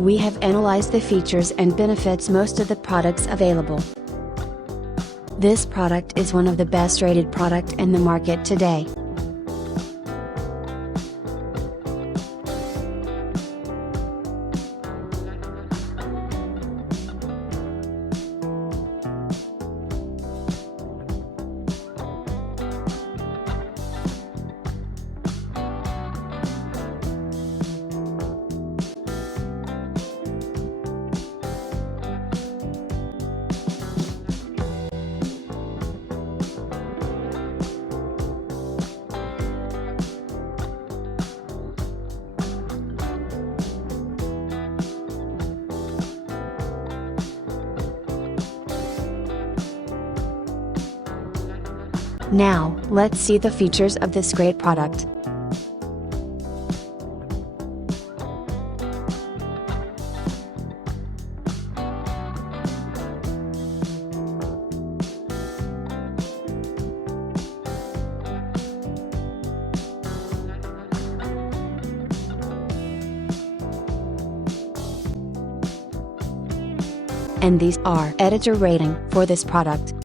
We have analyzed the features and benefits most of the products available. This product is one of the best rated product in the market today. Now, let's see the features of this great product. And these are editor rating for this product.